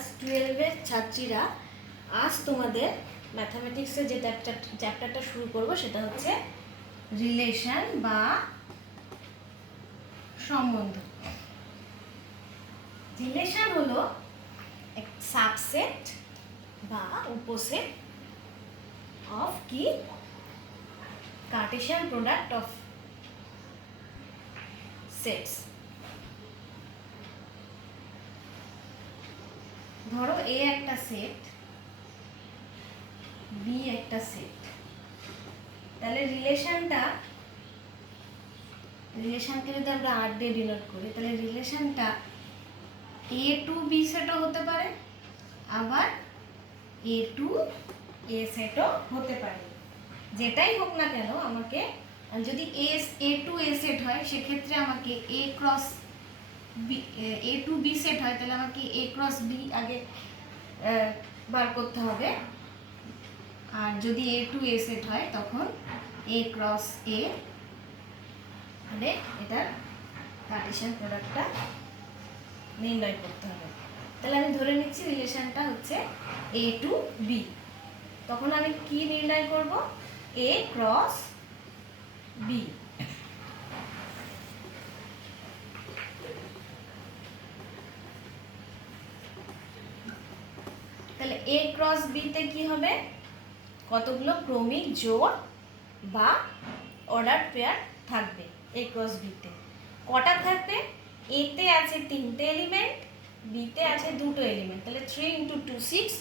Class 12-এর ছাত্রীরা, আজ তোমাদের ম্যাথামেটিক্সের যে চ্যাপ্টারটা শুরু করব সেটা হচ্ছে রিলেশন বা সম্বন্ধ। রিলেশন হলো এক সাবসেট বা উপসেট অফ কি কার্টেসিয়ান প্রোডাক্ট অফ সেটস। ধরো এ একটা সেট, বি একটা সেট, তাহলে রিলেশনকে যদি আমরা আর দিয়ে ডিনোট করি তাহলে রিলেশনটা এ টু বি সেটও হতে পারে, আবার এ টু এ সেটও হতে পারে। যেটাই হোক না কেন, আমাকে যদি এ টু এ সেট হয় সেক্ষেত্রে আমাকে এ ক্রস বি, এ টু বি সেট হয় তাহলে আমাকে এ ক্রস বি আগে বার করতে হবে, আর যদি এ টু এ সেট হয় তখন এ ক্রস এ, মানে এটার কার্টেসিয়ান প্রোডাক্টটা নির্ণয় করতে হবে। তাহলে আমি ধরে নিচ্ছি রিলেশনটা হচ্ছে এ টু বি, তখন আমি কি নির্ণয় করব? এ ক্রস বি। তাহলে এ ক্রস বিতে কি হবে? কতগুলো ক্রমিক জোড় বা অর্ডার পেয়ার থাকবে এ ক্রস বিতে। কটা থাকবে? এতে আছে 3টে এলিমেন্ট, বিতে আছে 2টো এলিমেন্ট, তাহলে 3 × 2 6,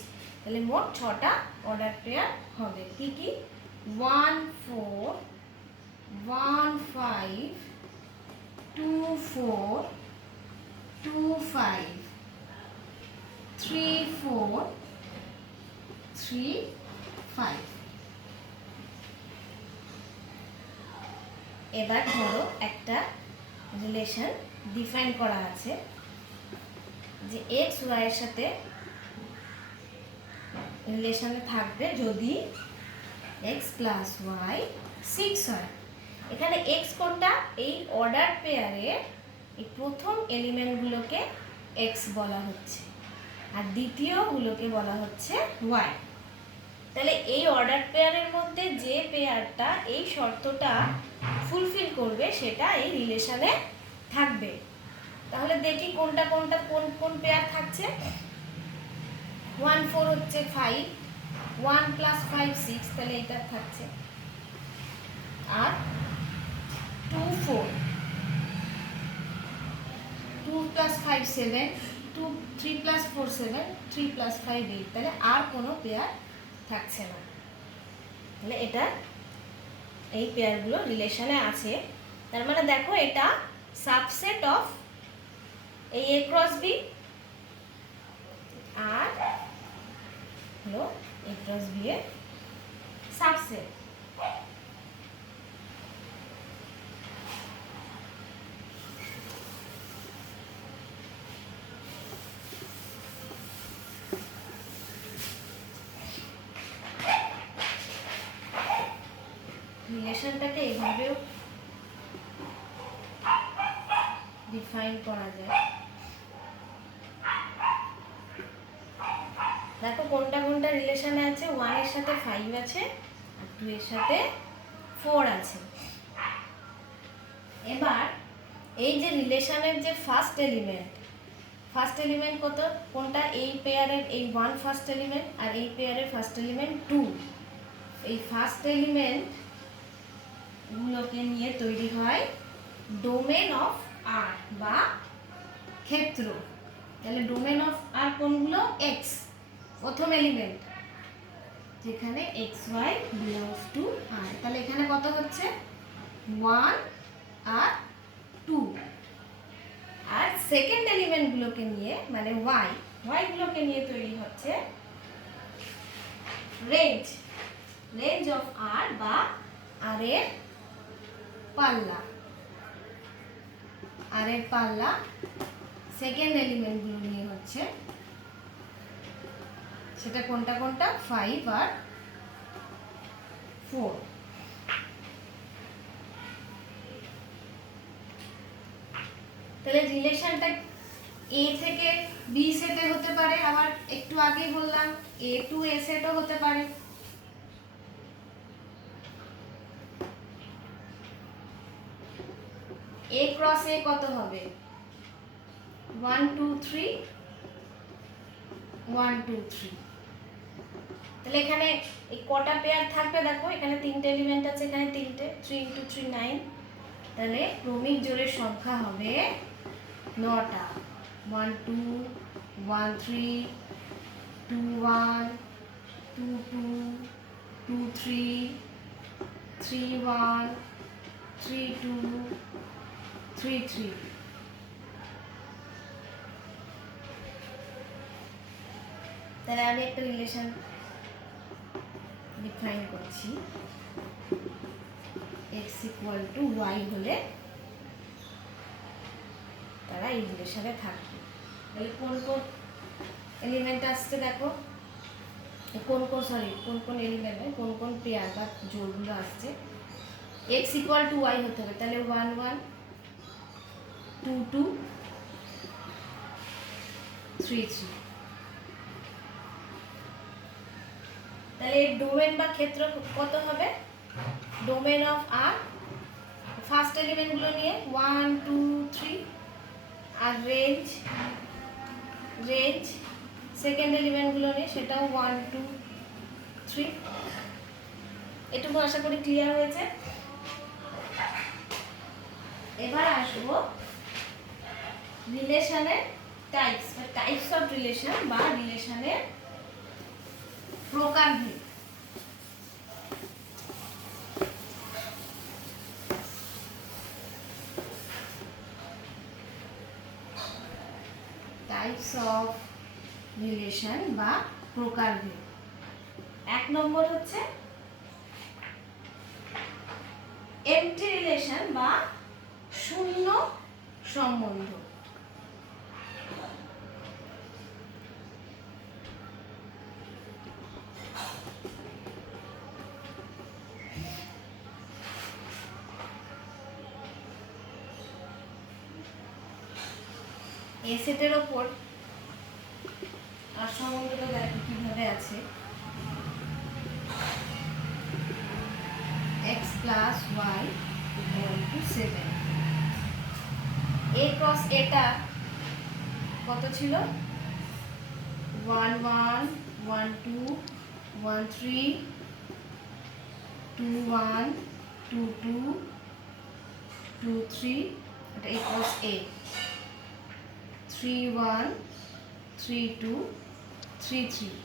তাহলে মোট 6টা অর্ডার পেয়ার হবে। কি কি? 1 4 1 5 2 4 2 5 3 4 3 5। এবার ধরো একটা রিলেশন ডিফাইন করা আছে যে এক্স ওয়াই এর সাথে রিলেশনে থাকবে যদি এক্স প্লাস ওয়াই 6 হয়। এখানে এক্স কোনটা? এই অর্ডার পেয়ারের এই প্রথম এলিমেন্টগুলোকে এক্স বলা হচ্ছে আর দ্বিতীয়গুলোকে বলা হচ্ছে ওয়াই। তাহলে এই অর্ডার পেয়ারের মধ্যে যে পেয়ারটা এই শর্তটা ফুলফিল করবে সেটা এই রিলেশনে থাকবে। তাহলে দেখি কোনটা কোনটা কোন কোন পেয়ার থাকছে। 1 4 হচ্ছে 5, 1 + 5 6, তাহলে এটা থাকছে। আর 2 4, 2 + 5 7, 3 + 4 7, 3 + 5 8, তাহলে আর কোনো পেয়ার থাকছে না। তাহলে এটা এই পেয়ারগুলো রিলেশনে আছে, তার মানে দেখো এটা সাবসেট অফ এই এ ক্রস বি আর হলো এ ক্রস বি এর সাবসেট। রিলেশনটাকে এইভাবেও ডিফাইন করা যায়। দেখো কোনটা কোনটা রিলেশনে আছে। 1 এর সাথে 5 আছে আর 2 এর সাথে 4 আছে। এবার এই যে রিলেশনের যে ফার্স্ট এলিমেন্ট কত? কোনটা? এই পেয়ারের এই 1 ফার্স্ট এলিমেন্ট আর এই পেয়ারের ফার্স্ট এলিমেন্ট 2। এই ফার্স্ট এলিমেন্ট গুলোকে নিয়ে তৈরি হয় ডোমেন অফ আর বা ক্ষেত্র। তাহলে ডোমেন অফ আর কোনগুলো? এক্স, প্রথম এলিমেন্ট যেখানে এক্স ওয়াই বিলংস টু আর। তাহলে এখানে কত হচ্ছে? 1 আর 2। আর সেকেন্ড এলিমেন্টগুলোকে নিয়ে, মানে ওয়াই গুলোকে নিয়ে তৈরি হচ্ছে রেঞ্জ অফ আর বা আর এর পাল্লা। আর এর পাল্লা সেকেন্ড এলিমেন্টগুলো নিয়ে হচ্ছে, সেটা কোনটা কোনটা? 5 আর 4। তাহলে রিলেশনটা এ থেকে বি সেটে হতে পারে, আবার একটু আগেই বললাম এ টু এ সেটও হতে পারে। এ ক্রস এ কত হবে? 1 2 3 1 2 3। তাহলে এখানে এই কটা পেয়ার থাকবে দেখো, এখানে তিনটে এলিমেন্ট আছে, এখানে তিনটে, 3 × 3 9। তাহলে ক্রমিক জোড়ের সংখ্যা হবে 9টা। 1 2 1 3 2 1 2 2 2 3 3 1 3 2 3 3। তাহলে আমি একটা রিলেশন ডিফাইন করছি, x = y হলে তারা এই রিলেশনে থাকবে। তাহলে কোন কোন এলিমেন্ট আসছে দেখো, কোন কোন এলিমেন্ট নয়, কোন কোন পেয়ার বা জোড়গুলো আসছে। x = y হতে হবে, তাহলে 1 1 2 2 3 3। তাহলে এর ডোমেন বা ক্ষেত্র কত হবে? ডোমেন অফ আর ফার্স্ট এলিমেন্টগুলো নিয়ে 1 2 3, আর রেঞ্জ সেকেন্ড এলিমেন্টগুলো নিয়ে সেটাও 1 2 3। এটুকু আশা করি ক্লিয়ার হয়েছে। এবার আসবো রিলেশনের টাইপস অফ রিলেশন বা রিলেশনের প্রকারভেদ। টাইপস অফ রিলেশন বা প্রকারভেদ। 1 নম্বর হচ্ছে এমটি রিলেশন বা শূন্য সম্বন্ধ। এ সেটের ওপর আর সম্বন্ধটা দেখো কিভাবে আছে। x + y = 7। a ক্রস এটা কত ছিল? 1 1 1 2 1 3 2 1 2 2 2 3। এটা a ক্রস a। 3 1 3 2 3 3।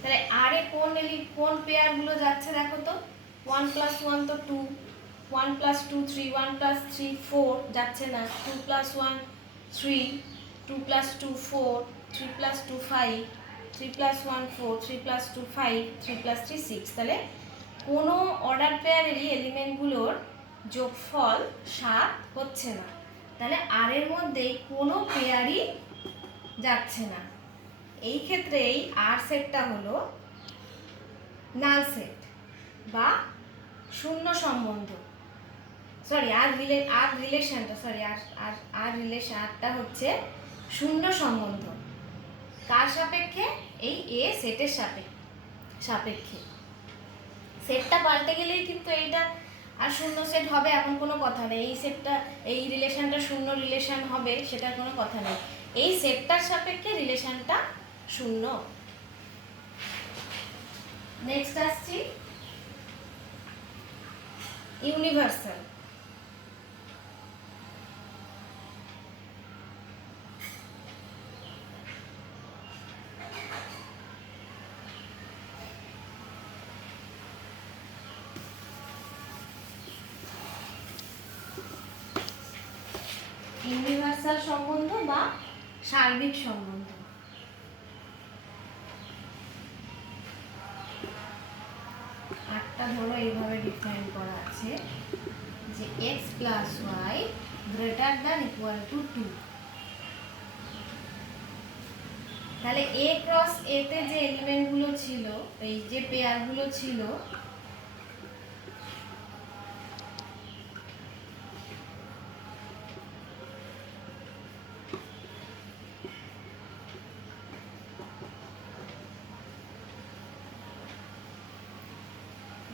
তাহলে আর এ কোন পেয়ার গুলো যাচ্ছে দেখো তো। 1 + 1 তো 2, 1 + 2 3, 1 + 3 4 যাচ্ছে না। 2 + 1 3, 2 + 2 4, 3 + 2 5, 3 + 1 4, 3 + 2 5, 3 + 3 6। তাহলে কোনো অর্ডার পেয়ারেরই এলিমেন্টগুলোর যোগফল 7 হচ্ছে না। তাহলে আর এর মধ্যেই কোনো পেয়ারই যাচ্ছে না। এই ক্ষেত্রে এই আর সেটটা হলো নাল সেট বা শূন্য সম্বন্ধ। রিলেশনটা হচ্ছে শূন্য সম্বন্ধ। কার সাপেক্ষে? এই এ সেটের সাপেক্ষে। সেটটা পাল্টে গেলেই কিন্তু এইটা আর শূন্য সেট হবে এমন কোনো কথা নেই। এই রিলেশনটা শূন্য রিলেশন হবে সেটার কোনো কথা নেই। এই সেটটার সাপেক্ষে রিলেশনটা শূন্য। নেক্সট আসছি ইউনিভার্সাল। ইউনিভার্সাল সম্বন্ধ বা সার্বিক সম্বন্ধ। আটটা ধরো এইভাবে ডিফাইন করা আছে যে x + y ≥ 2। তাহলে a ক্রস a তে যে এলিমেন্টগুলো ছিল, এই যে পেয়ারগুলো ছিল,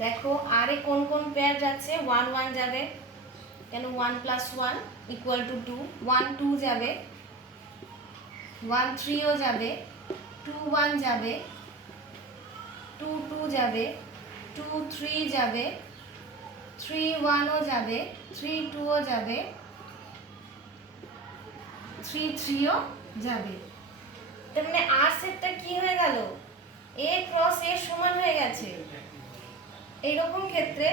দেখো আর এ কোন কোন পেয়ার যাচ্ছে, 1 1 যাবে, কেন 1 + 1 = 2, 1 2 যাবে, 1 3 ও যাবে, 2 1 যাবে, 2 2 যাবে, 2 3 যাবে, 3 1 ও যাবে, 3 2 ও যাবে, 3 3 ও যাবে। তার মানে আর সেটটা কি হয়ে গেল, a ক্রস a সমান হয়ে গেছে। এইরকম ক্ষেত্রে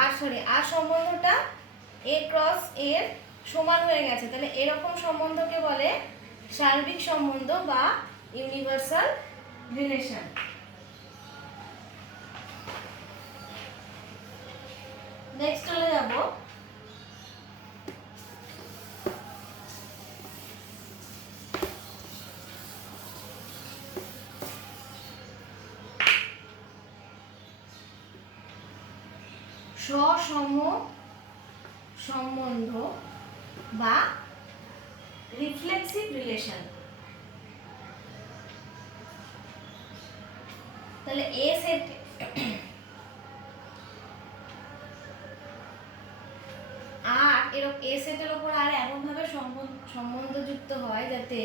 আর সম্বন্ধটা a ক্রস a এর সমান হয়ে গেছে, তাহলে এরকম সম্বন্ধকে বলে সার্বিক সম্বন্ধ বা ইউনিভার্সাল রিলেশন। নেক্সট চলে যাব সসম সম্বন্ধ বা রিফ্লেক্সিভ রিলেশন। তাহলে এ সেট আর এরকম এ সেটের উপর আর এমন ভাবে সম্বন্ধ যুক্ত হয় যাতে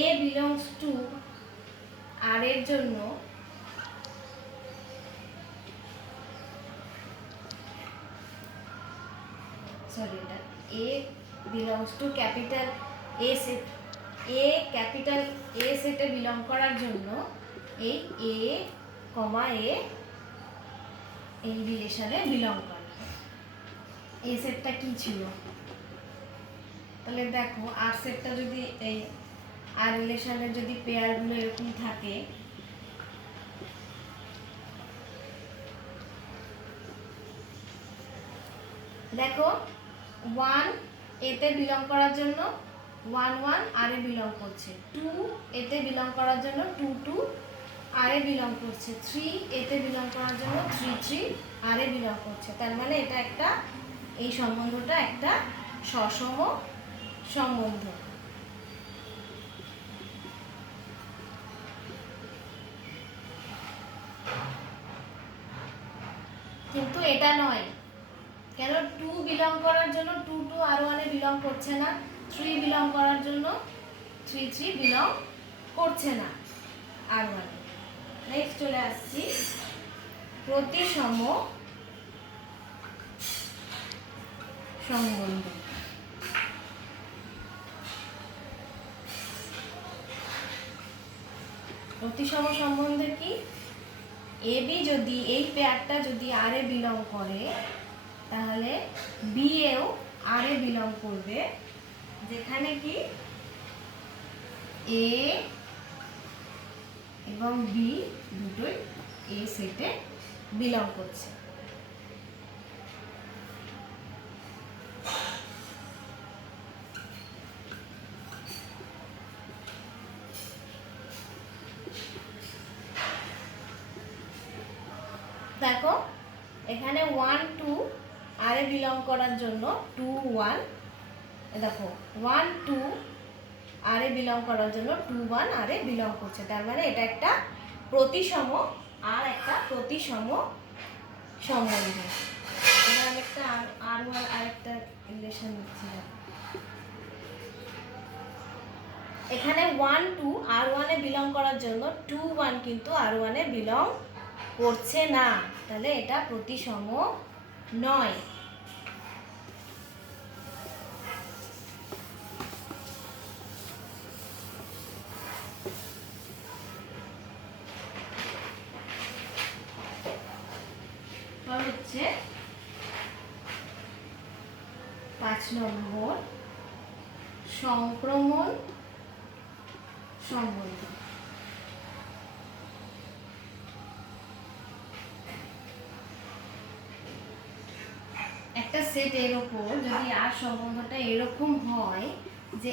এ বিলংস টু আর এর জন্য এটা a belongs to capital A set, a capital A সেটে বিলং করার জন্য এই a, a এই রিলেশনে বিলং করে। এই সেটটা কি ছিল, তাহলে দেখো আর সেটটা যদি এই আর রিলেশনের যদি পেয়ারগুলো এরকম থাকে, দেখো 1 এতে বিলং করার জন্য 1 1 আর এ বিলং করছে, 2 এতে বিলং করার জন্য 2 2 আর এ বিলং করছে, 3 এতে বিলং করার জন্য 3 3 আর এ বিলং করছে। তার মানে এটা একটা, এই সম্বন্ধটা একটা সসম সম্বন্ধ। কিন্তু এটা নয়, কেন 2 বিলং করার জন্য 2 2 আর 1 এ বিলং করছে না, 3 বিলং করার জন্য 3 3 বিলং করছে না আর 1 এ। নেক্সট চলে আসছি প্রতিসম সম্বন্ধ। প্রতিসম সম্বন্ধে কি, এ বি যদি এই পেয়ারটা যদি আর এ বিলং করে তাহলে বি এও আর এ বিলং করবে, যেখানে কি এ এবং বি দুটোই এ সেটে বিলং করছে। দেখো এখানে 1 2 আর এ বিলং করার জন্য 2 1, দেখো 1 2 আর এ বিলং করার জন্য 2 1 আর এ বিলং করছে। তার মানে এটা একটা প্রতিসম আর একটা প্রতিসম সম্বন্ধ। এবার আমি একটা আর ওয়ান আর একটা রিলেশন দিচ্ছিলাম। এখানে 1 2 আর 1 এ বিলং করার জন্য 2 1 কিন্তু আর 1 এ বিলং করছে না, তাহলে এটা প্রতিসম নয়। হচ্ছে 5 নম্বর সংক্রমণ সম্বন্ধ। একটা সেটের ওপর যদি আর সম্বন্ধটা এরকম হয় যে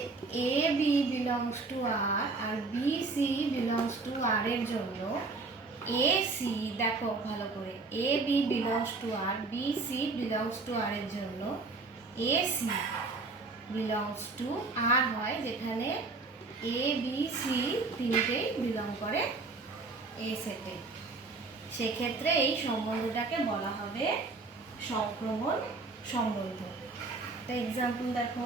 A B belongs to R আর B C belongs to R এর জন্য এ সি, দেখো ভালো করে, A B belongs to R B C belongs to R এর জন্য A C belongs to R হয়, যেখানে এ বি সি তিনটেই বিলং করে এ সেটে। সেক্ষেত্রে এই সম্বন্ধটাকে বলা হবে সংক্রমণ সম্বন্ধ। তো এক্সাম্পল দেখো,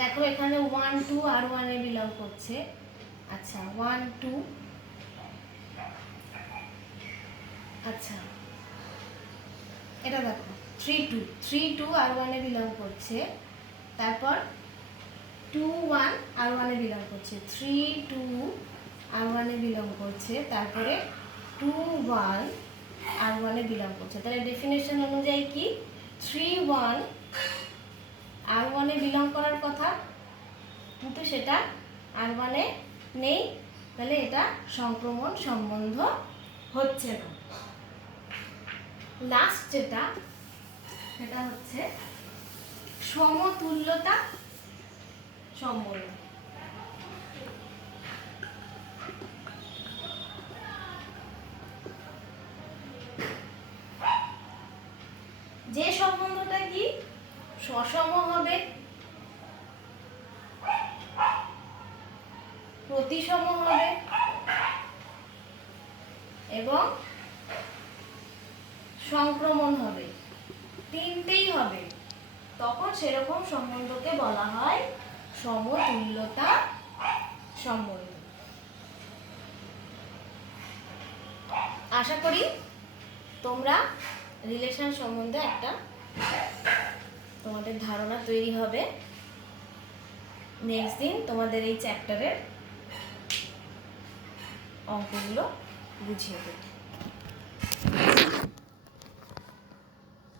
দেখো এখানে 1 2 আর 1 এ বিলং করছে। আচ্ছা 1 2, আচ্ছা এটা দেখো 3 2 আর 1 এ বিলং করছে। তারপর 2 1 আর 1 এ বিলং করছে, 3 2 আর 1 এ বিলং করছে। তারপরে 2 1 আর 1 এ বিলং করছে। তাহলে ডেফিনেশন অনুযায়ী কি 3 1 আর 1 এ বিলং করার কথা, কিন্তু সেটা আর 1 এ নেই, তাহলে এটা সংক্রমণ সম্বন্ধ হচ্ছে না। লাস্ট যেটা, সেটা হচ্ছে সমতুল্যতা সম্বন্ধ। যে সম্বন্ধটা কি সসম হবে, প্রতিসম হবে এবং সংক্রমণ হবে, তিনটেই হবে, তখন সেরকম সম্বন্ধকে বলা হয় সমতুল্যতা সম্বন্ধ। আশা করি তোমরা রিলেশন সম্বন্ধে একটা তোমাদের ধারণা তৈরি হবে। নেক্সট দিন তোমাদের এই চ্যাপ্টারের অঙ্কগুলো বুঝিয়ে দেব।